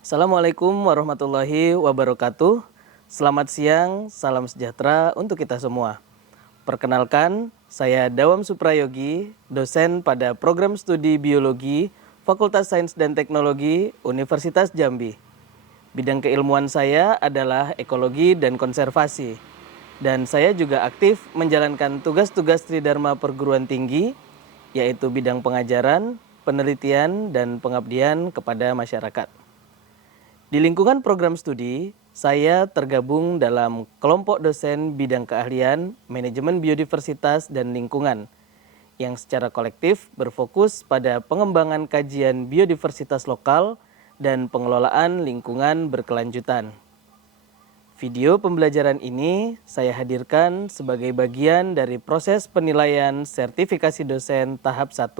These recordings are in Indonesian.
Assalamualaikum warahmatullahi wabarakatuh. Selamat siang, salam sejahtera untuk kita semua. Perkenalkan, saya Dawam Suprayogi, dosen pada program studi biologi Fakultas Sains dan Teknologi Universitas Jambi. Bidang keilmuan saya adalah ekologi dan konservasi. Dan saya juga aktif menjalankan tugas-tugas Tridharma Perguruan Tinggi, yaitu bidang pengajaran, penelitian, dan pengabdian kepada masyarakat. Di lingkungan program studi, saya tergabung dalam kelompok dosen bidang keahlian manajemen biodiversitas dan lingkungan yang secara kolektif berfokus pada pengembangan kajian biodiversitas lokal dan pengelolaan lingkungan berkelanjutan. Video pembelajaran ini saya hadirkan sebagai bagian dari proses penilaian sertifikasi dosen tahap 1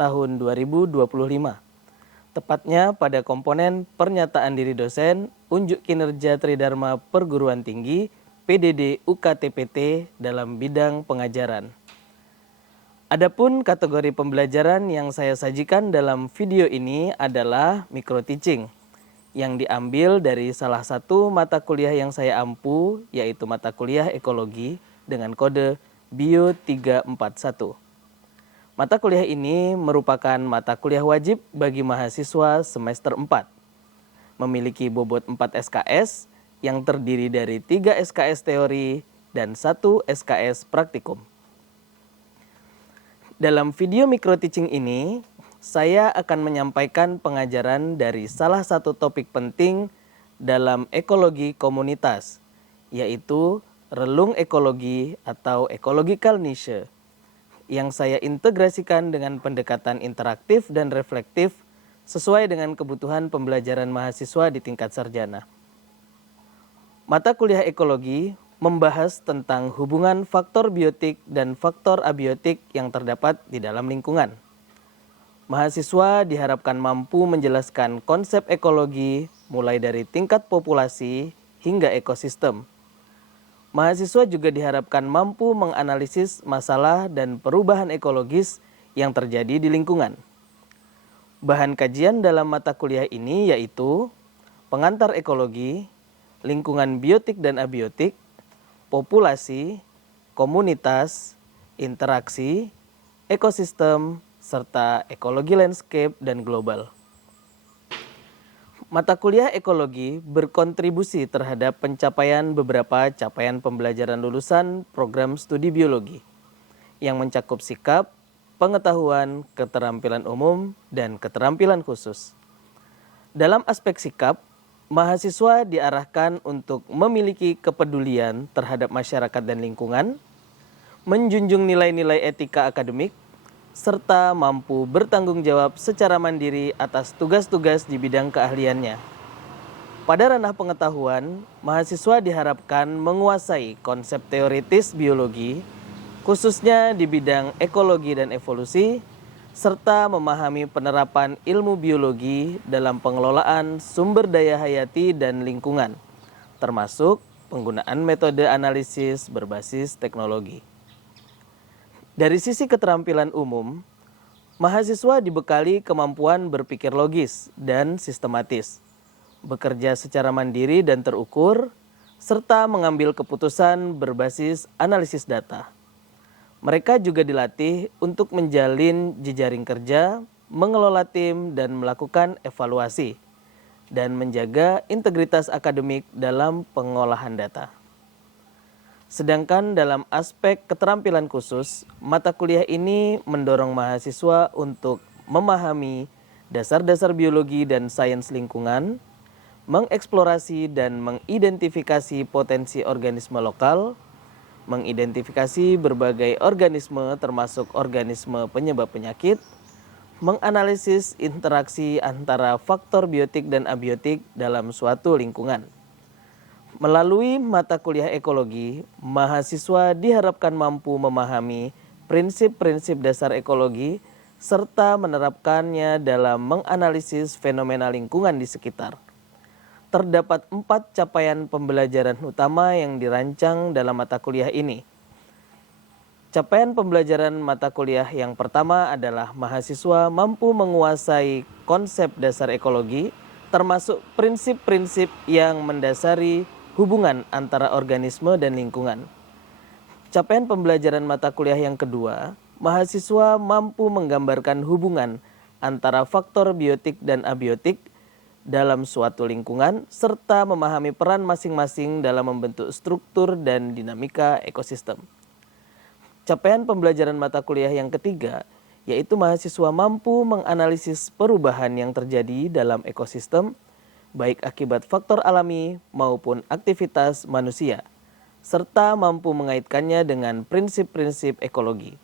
tahun 2025. Tepatnya pada komponen pernyataan diri dosen, unjuk kinerja Tridharma Perguruan Tinggi, PDD UKTPT dalam bidang pengajaran. Adapun kategori pembelajaran yang saya sajikan dalam video ini adalah micro teaching, yang diambil dari salah satu mata kuliah yang saya ampu, yaitu mata kuliah ekologi dengan kode Bio 341. Mata kuliah ini merupakan mata kuliah wajib bagi mahasiswa semester 4. Memiliki bobot 4 SKS yang terdiri dari 3 SKS teori dan 1 SKS praktikum. Dalam video micro teaching ini, saya akan menyampaikan pengajaran dari salah satu topik penting dalam ekologi komunitas, yaitu relung ekologi atau ecological niche, yang saya integrasikan dengan pendekatan interaktif dan reflektif sesuai dengan kebutuhan pembelajaran mahasiswa di tingkat sarjana. Mata kuliah ekologi membahas tentang hubungan faktor biotik dan faktor abiotik yang terdapat di dalam lingkungan. Mahasiswa diharapkan mampu menjelaskan konsep ekologi mulai dari tingkat populasi hingga ekosistem. Mahasiswa juga diharapkan mampu menganalisis masalah dan perubahan ekologis yang terjadi di lingkungan. Bahan kajian dalam mata kuliah ini yaitu pengantar ekologi, lingkungan biotik dan abiotik, populasi, komunitas, interaksi, ekosistem, serta ekologi landscape dan global. Mata kuliah ekologi berkontribusi terhadap pencapaian beberapa capaian pembelajaran lulusan program studi biologi yang mencakup sikap, pengetahuan, keterampilan umum, dan keterampilan khusus. Dalam aspek sikap, mahasiswa diarahkan untuk memiliki kepedulian terhadap masyarakat dan lingkungan, menjunjung nilai-nilai etika akademik, serta mampu bertanggung jawab secara mandiri atas tugas-tugas di bidang keahliannya. Pada ranah pengetahuan, mahasiswa diharapkan menguasai konsep teoritis biologi, khususnya di bidang ekologi dan evolusi, serta memahami penerapan ilmu biologi dalam pengelolaan sumber daya hayati dan lingkungan, termasuk penggunaan metode analisis berbasis teknologi. Dari sisi keterampilan umum, mahasiswa dibekali kemampuan berpikir logis dan sistematis, bekerja secara mandiri dan terukur, serta mengambil keputusan berbasis analisis data. Mereka juga dilatih untuk menjalin jejaring kerja, mengelola tim, dan melakukan evaluasi, dan menjaga integritas akademik dalam pengolahan data. Sedangkan dalam aspek keterampilan khusus, mata kuliah ini mendorong mahasiswa untuk memahami dasar-dasar biologi dan sains lingkungan, mengeksplorasi dan mengidentifikasi potensi organisme lokal, mengidentifikasi berbagai organisme termasuk organisme penyebab penyakit, menganalisis interaksi antara faktor biotik dan abiotik dalam suatu lingkungan. Melalui mata kuliah ekologi, mahasiswa diharapkan mampu memahami prinsip-prinsip dasar ekologi serta menerapkannya dalam menganalisis fenomena lingkungan di sekitar. Terdapat 4 capaian pembelajaran utama yang dirancang dalam mata kuliah ini. Capaian pembelajaran mata kuliah yang pertama adalah mahasiswa mampu menguasai konsep dasar ekologi termasuk prinsip-prinsip yang mendasari hubungan antara organisme dan lingkungan. Capaian pembelajaran mata kuliah yang kedua, mahasiswa mampu menggambarkan hubungan antara faktor biotik dan abiotik dalam suatu lingkungan, serta memahami peran masing-masing dalam membentuk struktur dan dinamika ekosistem. Capaian pembelajaran mata kuliah yang ketiga, yaitu mahasiswa mampu menganalisis perubahan yang terjadi dalam ekosistem, baik akibat faktor alami maupun aktivitas manusia, serta mampu mengaitkannya dengan prinsip-prinsip ekologi.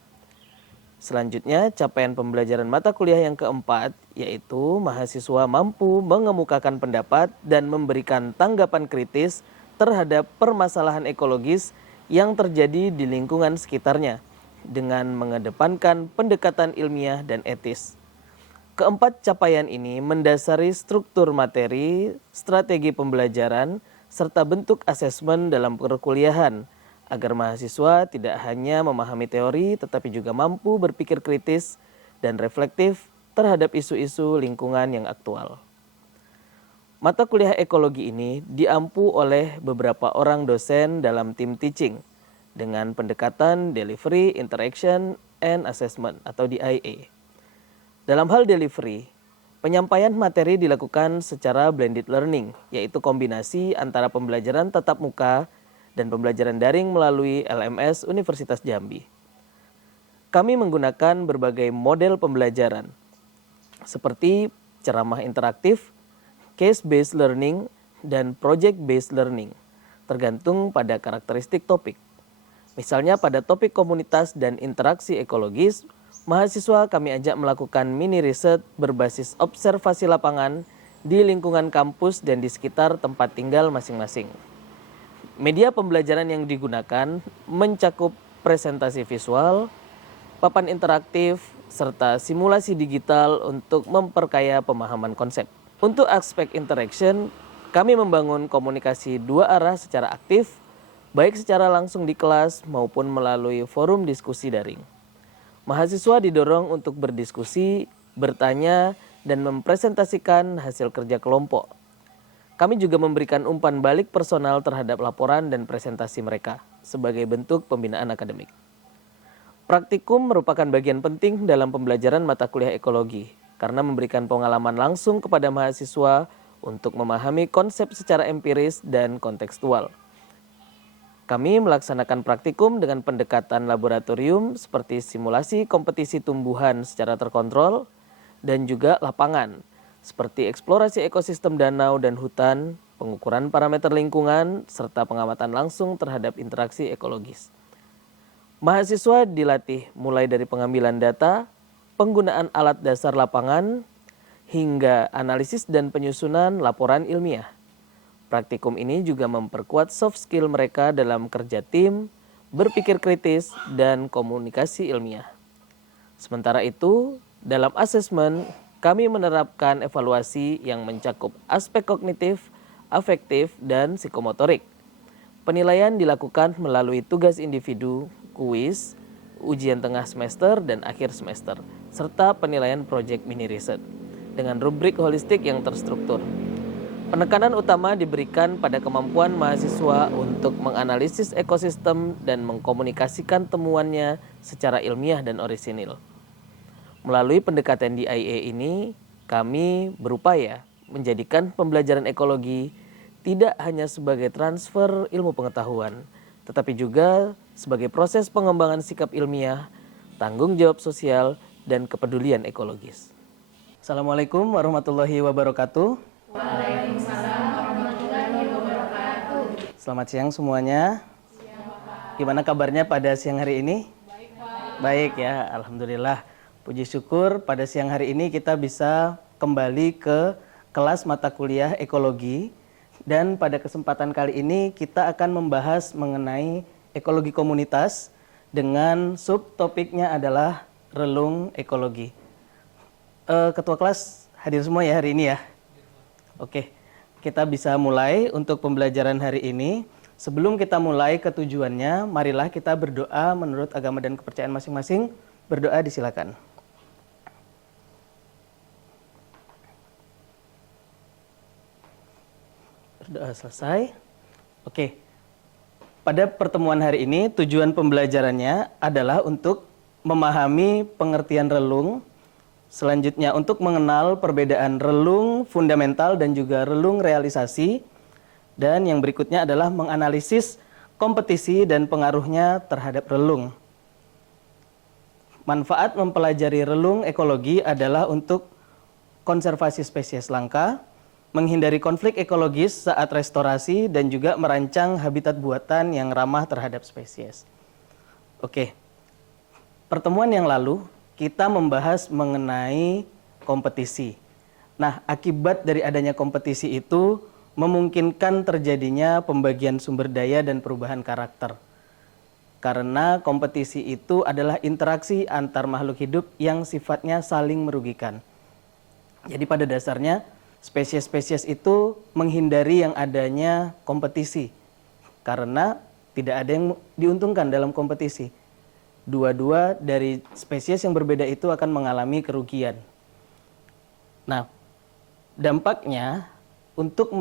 Selanjutnya, capaian pembelajaran mata kuliah yang keempat, yaitu mahasiswa mampu mengemukakan pendapat dan memberikan tanggapan kritis terhadap permasalahan ekologis yang terjadi di lingkungan sekitarnya dengan mengedepankan pendekatan ilmiah dan etis. Keempat capaian ini mendasari struktur materi, strategi pembelajaran, serta bentuk asesmen dalam perkuliahan, agar mahasiswa tidak hanya memahami teori tetapi juga mampu berpikir kritis dan reflektif terhadap isu-isu lingkungan yang aktual. Mata kuliah ekologi ini diampu oleh beberapa orang dosen dalam tim teaching dengan pendekatan delivery, interaction, and assessment atau DIA. Dalam hal delivery, penyampaian materi dilakukan secara blended learning, yaitu kombinasi antara pembelajaran tatap muka dan pembelajaran daring melalui LMS Universitas Jambi. Kami menggunakan berbagai model pembelajaran, seperti ceramah interaktif, case-based learning, dan project-based learning, tergantung pada karakteristik topik. Misalnya pada topik komunitas dan interaksi ekologis, mahasiswa kami ajak melakukan mini riset berbasis observasi lapangan di lingkungan kampus dan di sekitar tempat tinggal masing-masing. Media pembelajaran yang digunakan mencakup presentasi visual, papan interaktif, serta simulasi digital untuk memperkaya pemahaman konsep. Untuk aspek interaction, kami membangun komunikasi dua arah secara aktif, baik secara langsung di kelas maupun melalui forum diskusi daring. Mahasiswa didorong untuk berdiskusi, bertanya, dan mempresentasikan hasil kerja kelompok. Kami juga memberikan umpan balik personal terhadap laporan dan presentasi mereka sebagai bentuk pembinaan akademik. Praktikum merupakan bagian penting dalam pembelajaran mata kuliah ekologi karena memberikan pengalaman langsung kepada mahasiswa untuk memahami konsep secara empiris dan kontekstual. Kami melaksanakan praktikum dengan pendekatan laboratorium seperti simulasi kompetisi tumbuhan secara terkontrol dan juga lapangan, seperti eksplorasi ekosistem danau dan hutan, pengukuran parameter lingkungan, serta pengamatan langsung terhadap interaksi ekologis. Mahasiswa dilatih mulai dari pengambilan data, penggunaan alat dasar lapangan, hingga analisis dan penyusunan laporan ilmiah. Praktikum ini juga memperkuat soft skill mereka dalam kerja tim, berpikir kritis, dan komunikasi ilmiah. Sementara itu, dalam asesmen, kami menerapkan evaluasi yang mencakup aspek kognitif, afektif, dan psikomotorik. Penilaian dilakukan melalui tugas individu, kuis, ujian tengah semester dan akhir semester, serta penilaian proyek mini riset dengan rubrik holistik yang terstruktur. Penekanan utama diberikan pada kemampuan mahasiswa untuk menganalisis ekosistem dan mengkomunikasikan temuannya secara ilmiah dan orisinil. Melalui pendekatan DIA ini, kami berupaya menjadikan pembelajaran ekologi tidak hanya sebagai transfer ilmu pengetahuan, tetapi juga sebagai proses pengembangan sikap ilmiah, tanggung jawab sosial, dan kepedulian ekologis. Assalamualaikum warahmatullahi wabarakatuh. Waalaikumsalam warahmatullahi wabarakatuh. Selamat siang semuanya. Gimana kabarnya pada siang hari ini? Baik ya, alhamdulillah. Puji syukur pada siang hari ini kita bisa kembali ke kelas mata kuliah ekologi. Dan pada kesempatan kali ini kita akan membahas mengenai ekologi komunitas dengan subtopiknya adalah relung ekologi. Ketua kelas hadir semua ya hari ini ya? Oke, kita bisa mulai untuk pembelajaran hari ini. Sebelum kita mulai ke tujuannya, marilah kita berdoa menurut agama dan kepercayaan masing-masing. Berdoa disilakan. Berdoa selesai. Oke. Pada pertemuan hari ini tujuan pembelajarannya adalah untuk memahami pengertian relung. Selanjutnya untuk mengenal perbedaan relung fundamental dan juga relung realisasi. Dan yang berikutnya adalah menganalisis kompetisi dan pengaruhnya terhadap relung. Manfaat mempelajari relung ekologi adalah untuk konservasi spesies langka, menghindari konflik ekologis saat restorasi, dan juga merancang habitat buatan yang ramah terhadap spesies. Oke, pertemuan yang lalu kita membahas mengenai kompetisi. Nah, akibat dari adanya kompetisi itu memungkinkan terjadinya pembagian sumber daya dan perubahan karakter. Karena kompetisi itu adalah interaksi antar makhluk hidup yang sifatnya saling merugikan. Jadi pada dasarnya spesies-spesies itu menghindari yang adanya kompetisi karena tidak ada yang diuntungkan dalam kompetisi. Dua-dua dari spesies yang berbeda itu akan mengalami kerugian. Nah, dampaknya untuk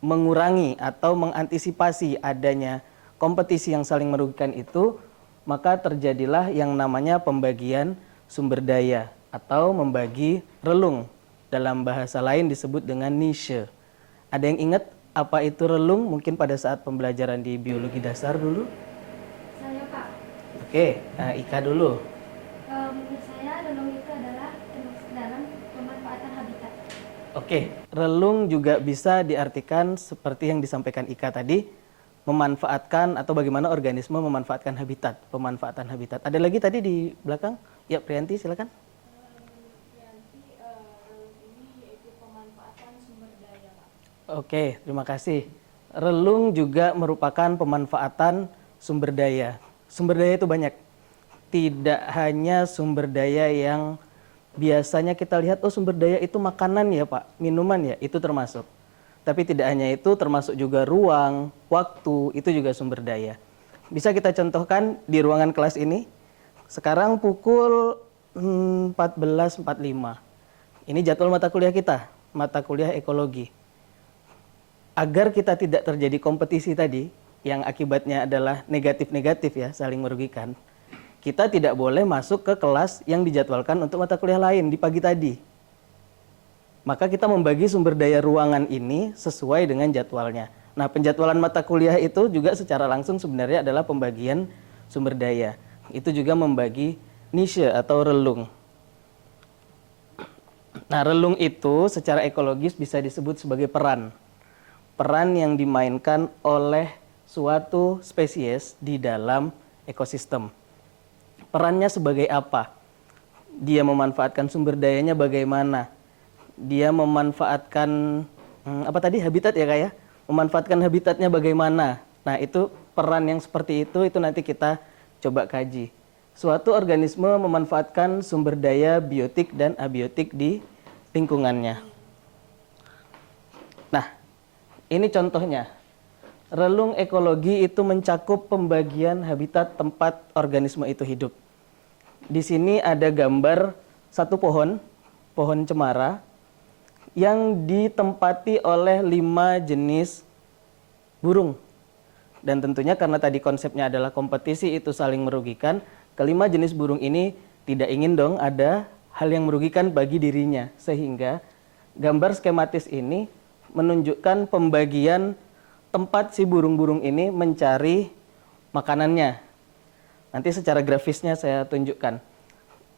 mengurangi atau mengantisipasi adanya kompetisi yang saling merugikan itu, maka terjadilah yang namanya pembagian sumber daya atau membagi relung. Dalam bahasa lain disebut dengan niche. Ada yang ingat apa itu relung mungkin pada saat pembelajaran di biologi dasar dulu? Saya, Pak. Oke, nah Ika dulu. Menurut saya, relung itu adalah termasuk dalam pemanfaatan habitat. Oke, relung juga bisa diartikan seperti yang disampaikan Ika tadi, memanfaatkan atau bagaimana organisme memanfaatkan habitat, pemanfaatan habitat. Ada lagi tadi di belakang? Ya, Priyanti silakan. Oke, terima kasih. Relung juga merupakan pemanfaatan sumber daya. Sumber daya itu banyak. Tidak hanya sumber daya yang biasanya kita lihat, oh sumber daya itu makanan ya Pak, minuman ya, itu termasuk. Tapi tidak hanya itu, termasuk juga ruang, waktu, itu juga sumber daya. Bisa kita contohkan di ruangan kelas ini. Sekarang pukul 14.45. Ini jadwal mata kuliah kita, mata kuliah ekologi. Agar kita tidak terjadi kompetisi tadi, yang akibatnya adalah negatif-negatif ya, saling merugikan, kita tidak boleh masuk ke kelas yang dijadwalkan untuk mata kuliah lain di pagi tadi. Maka kita membagi sumber daya ruangan ini sesuai dengan jadwalnya. Nah, penjadwalan mata kuliah itu juga secara langsung sebenarnya adalah pembagian sumber daya. Itu juga membagi niche atau relung. Nah, relung itu secara ekologis bisa disebut sebagai peran. Peran yang dimainkan oleh suatu spesies di dalam ekosistem. Perannya sebagai apa? Dia memanfaatkan sumber dayanya bagaimana? Dia memanfaatkan habitat ya Kak ya? Memanfaatkan habitatnya bagaimana? Nah, itu peran yang seperti itu nanti kita coba kaji. Suatu organisme memanfaatkan sumber daya biotik dan abiotik di lingkungannya. Nah, ini contohnya. Relung ekologi itu mencakup pembagian habitat tempat organisme itu hidup. Di sini ada gambar satu pohon cemara, yang ditempati oleh 5 jenis burung. Dan tentunya karena tadi konsepnya adalah kompetisi itu saling merugikan, kelima jenis burung ini tidak ingin dong ada hal yang merugikan bagi dirinya. Sehingga gambar skematis ini menunjukkan pembagian tempat si burung-burung ini mencari makanannya. Nanti secara grafisnya saya tunjukkan.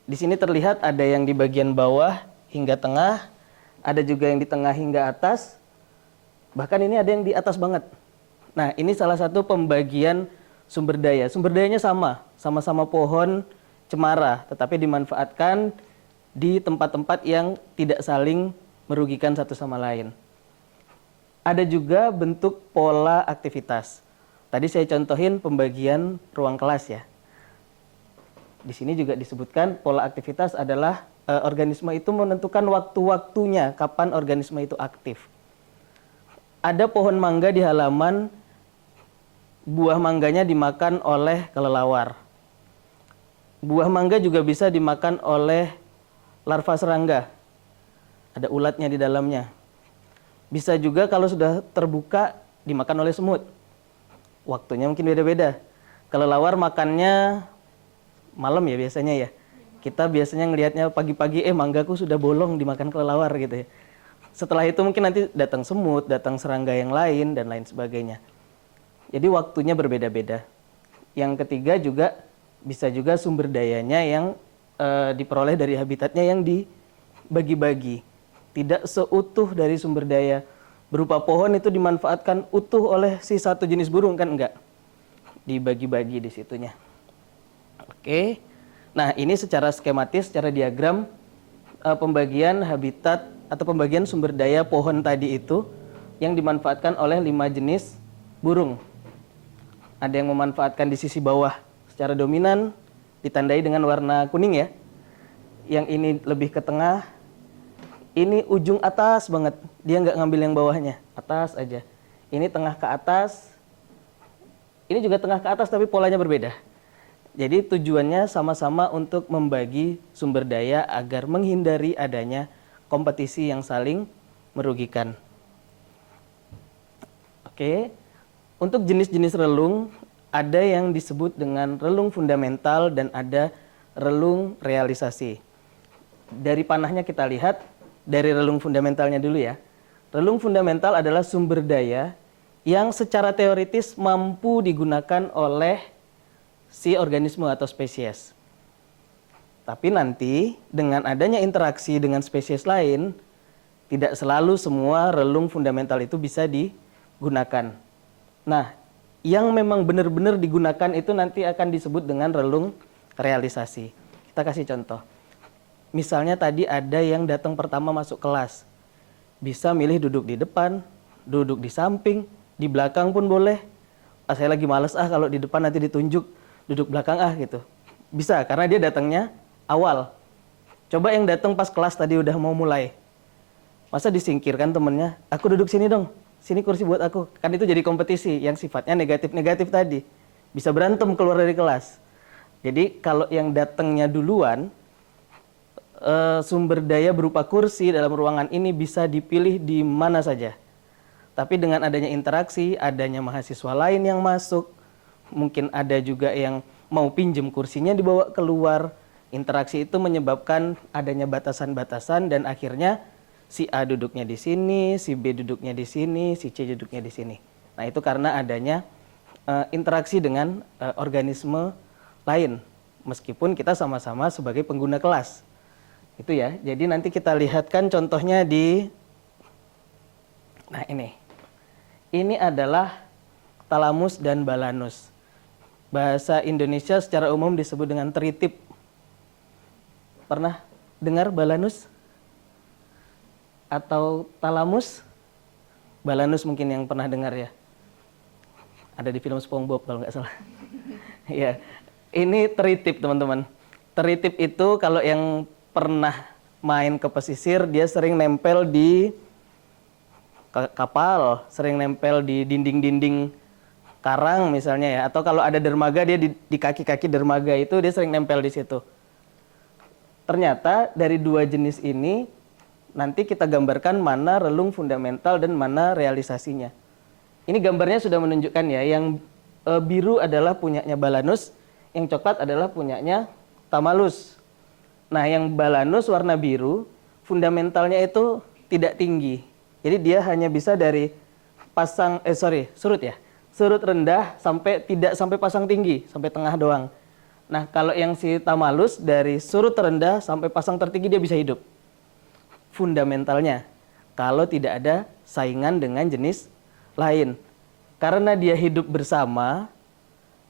Di sini terlihat ada yang di bagian bawah hingga tengah, ada juga yang di tengah hingga atas, bahkan ini ada yang di atas banget. Nah, ini salah satu pembagian sumber daya. Sumber dayanya sama-sama pohon cemara, tetapi dimanfaatkan di tempat-tempat yang tidak saling merugikan satu sama lain. Ada juga bentuk pola aktivitas. Tadi saya contohin pembagian ruang kelas ya. Di sini juga disebutkan pola aktivitas adalah organisme itu menentukan waktu-waktunya kapan organisme itu aktif. Ada pohon mangga di halaman, buah mangganya dimakan oleh kelelawar. Buah mangga juga bisa dimakan oleh larva serangga. Ada ulatnya di dalamnya. Bisa juga kalau sudah terbuka dimakan oleh semut. Waktunya mungkin beda-beda. Kelelawar makannya malam ya biasanya ya. Kita biasanya ngelihatnya pagi-pagi, manggaku sudah bolong dimakan kelelawar gitu ya. Setelah itu mungkin nanti datang semut, datang serangga yang lain, dan lain sebagainya. Jadi waktunya berbeda-beda. Yang ketiga juga bisa juga sumber dayanya yang diperoleh dari habitatnya yang dibagi-bagi. Tidak seutuh dari sumber daya. Berupa pohon itu dimanfaatkan utuh oleh si satu jenis burung, kan enggak. Dibagi-bagi di situnya. Oke. Nah, ini secara skematis, secara diagram pembagian habitat atau pembagian sumber daya pohon tadi itu yang dimanfaatkan oleh 5 jenis burung. Ada yang memanfaatkan di sisi bawah secara dominan, ditandai dengan warna kuning ya. Yang ini lebih ke tengah, ini ujung atas banget, dia nggak ngambil yang bawahnya, atas aja. Ini tengah ke atas, ini juga tengah ke atas tapi polanya berbeda. Jadi tujuannya sama-sama untuk membagi sumber daya agar menghindari adanya kompetisi yang saling merugikan. Oke, untuk jenis-jenis relung ada yang disebut dengan relung fundamental dan ada relung realisasi. Dari panahnya kita lihat, dari relung fundamentalnya dulu ya. Relung fundamental adalah sumber daya yang secara teoritis mampu digunakan oleh si organisme atau spesies. Tapi nanti dengan adanya interaksi dengan spesies lain, tidak selalu semua relung fundamental itu bisa digunakan. Nah, yang memang benar-benar digunakan itu nanti akan disebut dengan relung realisasi. Kita kasih contoh. Misalnya tadi ada yang datang pertama masuk kelas. Bisa milih duduk di depan, duduk di samping, di belakang pun boleh. Saya lagi males kalau di depan nanti ditunjuk, duduk belakang gitu. Bisa karena dia datangnya awal. Coba yang datang pas kelas tadi udah mau mulai. Masa disingkirkan temennya, aku duduk sini dong, sini kursi buat aku. Kan itu jadi kompetisi yang sifatnya negatif-negatif tadi. Bisa berantem keluar dari kelas. Jadi kalau yang datangnya duluan, sumber daya berupa kursi dalam ruangan ini bisa dipilih di mana saja. Tapi dengan adanya interaksi, adanya mahasiswa lain yang masuk, mungkin ada juga yang mau pinjem kursinya dibawa keluar. Interaksi itu menyebabkan adanya batasan-batasan dan akhirnya si A duduknya di sini, si B duduknya di sini, si C duduknya di sini. Nah, itu karena adanya interaksi dengan organisme lain meskipun kita sama-sama sebagai pengguna kelas. Itu ya. Jadi nanti kita lihatkan contohnya di ini. Ini adalah talamus dan balanus. Bahasa Indonesia secara umum disebut dengan teritip. Pernah dengar balanus? Atau talamus? Balanus mungkin yang pernah dengar ya. Ada di film SpongeBob kalau nggak salah. Ya, ini teritip teman-teman. Teritip itu kalau yang pernah main ke pesisir, dia sering nempel di kapal, sering nempel di dinding-dinding karang misalnya ya. Atau kalau ada dermaga, dia di kaki-kaki dermaga itu dia sering nempel di situ. Ternyata dari dua jenis ini, nanti kita gambarkan mana relung fundamental dan mana realisasinya. Ini gambarnya sudah menunjukkan ya, yang biru adalah punyanya balanus, yang coklat adalah punyanya tamalus. Nah, yang balanus warna biru, fundamentalnya itu tidak tinggi. Jadi dia hanya bisa dari surut ya. Surut rendah sampai tidak sampai pasang tinggi, sampai tengah doang. Nah, kalau yang si tamalus dari surut terendah sampai pasang tertinggi dia bisa hidup. Fundamentalnya, kalau tidak ada saingan dengan jenis lain. Karena dia hidup bersama,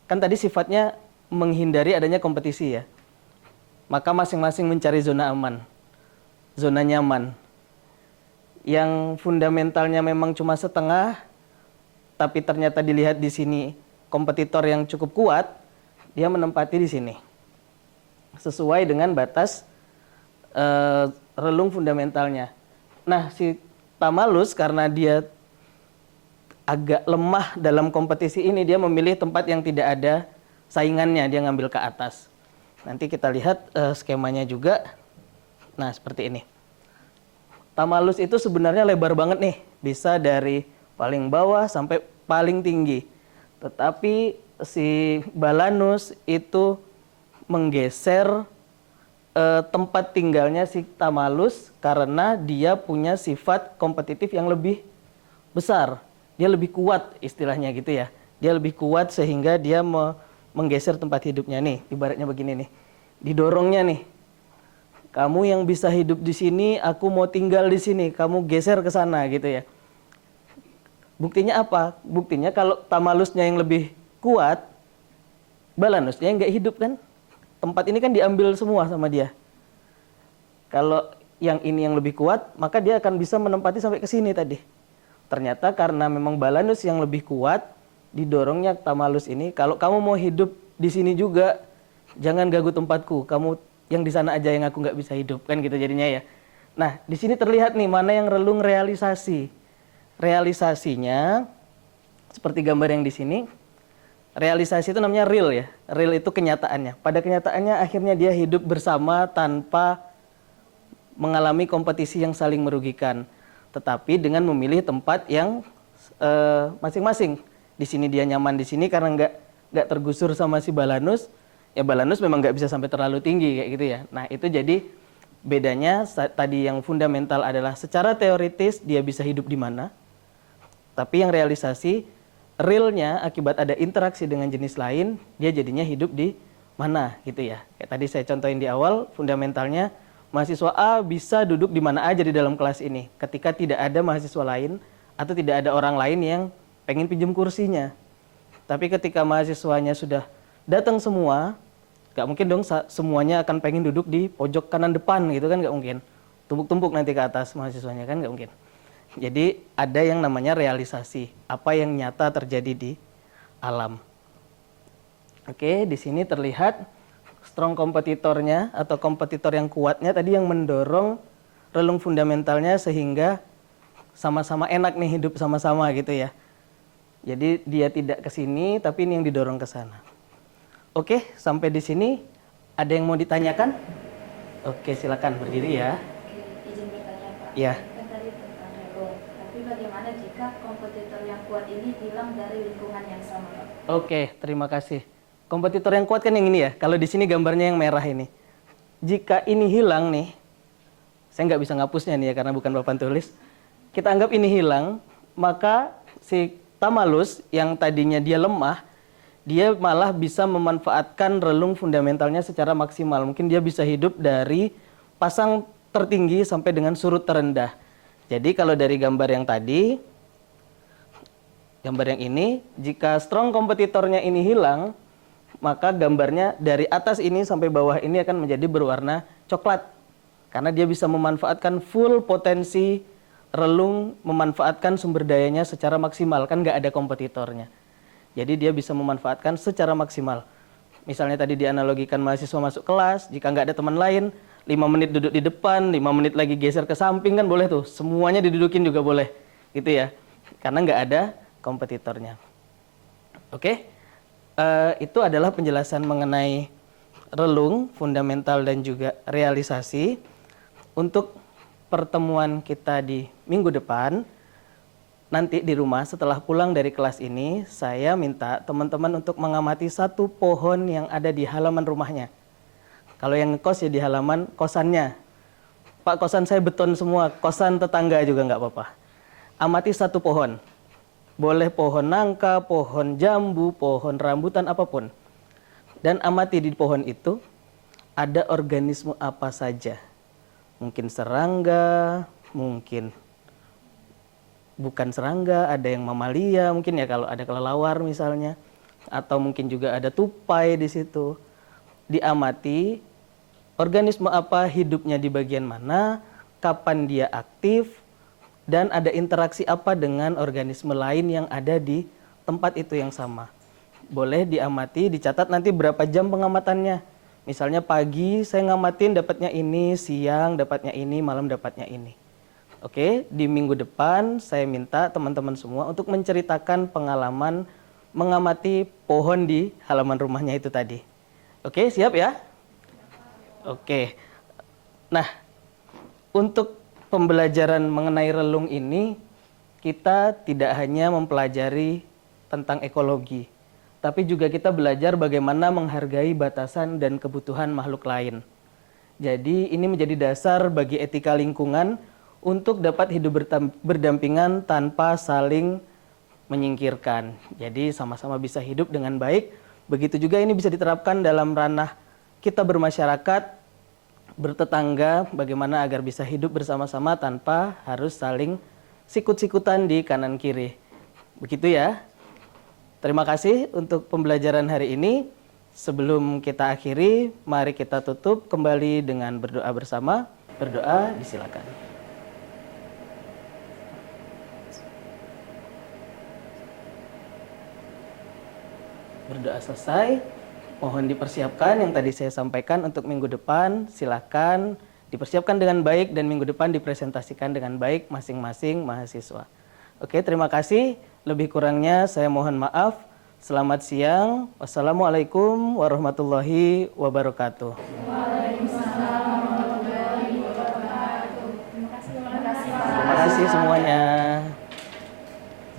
kan tadi sifatnya menghindari adanya kompetisi ya. Maka masing-masing mencari zona aman, zona nyaman. Yang fundamentalnya memang cuma setengah, tapi ternyata dilihat di sini kompetitor yang cukup kuat, dia menempati di sini. Sesuai dengan batas relung fundamentalnya. Nah, si tamalus karena dia agak lemah dalam kompetisi ini, dia memilih tempat yang tidak ada saingannya, dia ngambil ke atas. Nanti kita lihat skemanya juga. Nah, seperti ini. Tamalus itu sebenarnya lebar banget nih bisa dari paling bawah sampai paling tinggi. Tetapi si Balanus itu menggeser tempat tinggalnya si Tamalus karena dia punya sifat kompetitif yang lebih besar. Dia lebih kuat istilahnya gitu ya. Dia lebih kuat sehingga dia menggeser tempat hidupnya nih. Ibaratnya begini nih. Didorongnya nih. Kamu yang bisa hidup di sini, aku mau tinggal di sini. Kamu geser ke sana gitu ya. Buktinya apa? Buktinya kalau Tamalusnya yang lebih kuat, Balanusnya yang nggak hidup kan? Tempat ini kan diambil semua sama dia. Kalau yang ini yang lebih kuat, maka dia akan bisa menempati sampai ke sini tadi. Ternyata karena memang Balanus yang lebih kuat, didorongnya Tamalus ini, kalau kamu mau hidup di sini juga, jangan ganggu tempatku. Kamu yang di sana aja yang aku nggak bisa hidup kan gitu jadinya ya. Nah di sini terlihat nih mana yang relung realisasi. Realisasinya seperti gambar yang di sini. Realisasi itu namanya real ya. Real itu kenyataannya. Pada kenyataannya akhirnya dia hidup bersama tanpa mengalami kompetisi yang saling merugikan. Tetapi dengan memilih tempat yang masing-masing. Di sini dia nyaman di sini karena nggak tergusur sama si Balanus. Ya Balanus memang nggak bisa sampai terlalu tinggi kayak gitu ya. Nah itu jadi bedanya tadi yang fundamental adalah secara teoritis dia bisa hidup di mana. Tapi yang realisasi realnya akibat ada interaksi dengan jenis lain, dia jadinya hidup di mana gitu ya. Kayak tadi saya contohin di awal, fundamentalnya mahasiswa A bisa duduk di mana aja di dalam kelas ini ketika tidak ada mahasiswa lain atau tidak ada orang lain yang pengen pinjam kursinya. Tapi ketika mahasiswanya sudah datang semua, gak mungkin dong semuanya akan pengen duduk di pojok kanan depan gitu kan, gak mungkin. Tumpuk-tumpuk nanti ke atas mahasiswanya kan, gak mungkin. Jadi ada yang namanya realisasi, apa yang nyata terjadi di alam. Oke, di sini terlihat strong kompetitornya atau kompetitor yang kuatnya tadi yang mendorong relung fundamentalnya sehingga sama-sama enak nih hidup sama-sama gitu ya. Jadi dia tidak ke sini tapi ini yang didorong ke sana. Oke, sampai di sini ada yang mau ditanyakan? Oke, silakan berdiri ya. Oke, izin bertanya Pak. Ya. Kan tadi tentang relung. Tapi bagaimana jika kompetitor yang kuat ini hilang dari lingkungan yang sama Pak? Oke, terima kasih. Kompetitor yang kuat kan yang ini ya. Kalau di sini gambarnya yang merah ini. Jika ini hilang nih, saya nggak bisa ngapusnya nih ya karena bukan papan tulis. Kita anggap ini hilang, maka si Tamalus yang tadinya dia lemah, dia malah bisa memanfaatkan relung fundamentalnya secara maksimal. Mungkin dia bisa hidup dari pasang tertinggi sampai dengan surut terendah. Jadi kalau dari gambar yang tadi, gambar yang ini, jika strong kompetitornya ini hilang, maka gambarnya dari atas ini sampai bawah ini akan menjadi berwarna coklat. Karena dia bisa memanfaatkan full potensi relung, memanfaatkan sumber dayanya secara maksimal. Kan nggak ada kompetitornya. Jadi dia bisa memanfaatkan secara maksimal. Misalnya tadi dianalogikan mahasiswa masuk kelas, jika nggak ada teman lain, 5 menit duduk di depan, 5 menit lagi geser ke samping kan boleh tuh. Semuanya didudukin juga boleh. Gitu ya. Karena nggak ada kompetitornya. Oke, itu adalah penjelasan mengenai relung, fundamental dan juga realisasi. Untuk pertemuan kita di minggu depan, nanti di rumah setelah pulang dari kelas ini, saya minta teman-teman untuk mengamati satu pohon yang ada di halaman rumahnya. Kalau yang ngekos ya di halaman kosannya. Pak, kosan saya beton semua, kosan tetangga juga nggak apa-apa. Amati satu pohon. Boleh pohon nangka, pohon jambu, pohon rambutan, apapun. Dan amati di pohon itu ada organisme apa saja. Mungkin serangga, mungkin bukan serangga, ada yang mamalia, mungkin ya kalau ada kelelawar misalnya, atau mungkin juga ada tupai di situ. Diamati organisme apa hidupnya di bagian mana, kapan dia aktif, dan ada interaksi apa dengan organisme lain yang ada di tempat itu yang sama. Boleh diamati, dicatat nanti berapa jam pengamatannya. Misalnya pagi saya ngamatin dapatnya ini, siang dapatnya ini, malam dapatnya ini. Oke, di minggu depan saya minta teman-teman semua untuk menceritakan pengalaman mengamati pohon di halaman rumahnya itu tadi. Oke, siap ya? Oke. Nah, untuk pembelajaran mengenai relung ini kita tidak hanya mempelajari tentang ekologi, tapi juga kita belajar bagaimana menghargai batasan dan kebutuhan makhluk lain. Jadi ini menjadi dasar bagi etika lingkungan untuk dapat hidup berdampingan tanpa saling menyingkirkan. Jadi sama-sama bisa hidup dengan baik. Begitu juga ini bisa diterapkan dalam ranah kita bermasyarakat, bertetangga, bagaimana agar bisa hidup bersama-sama tanpa harus saling sikut-sikutan di kanan kiri. Begitu ya. Terima kasih untuk pembelajaran hari ini. Sebelum kita akhiri, mari kita tutup kembali dengan berdoa bersama. Berdoa, disilakan. Berdoa selesai. Mohon dipersiapkan yang tadi saya sampaikan untuk minggu depan. Silakan dipersiapkan dengan baik dan minggu depan dipresentasikan dengan baik masing-masing mahasiswa. Oke, terima kasih. Lebih kurangnya saya mohon maaf. Selamat siang. Wassalamualaikum warahmatullahi wabarakatuh. Waalaikumsalam warahmatullahi wabarakatuh. Terima kasih. Terima kasih semuanya.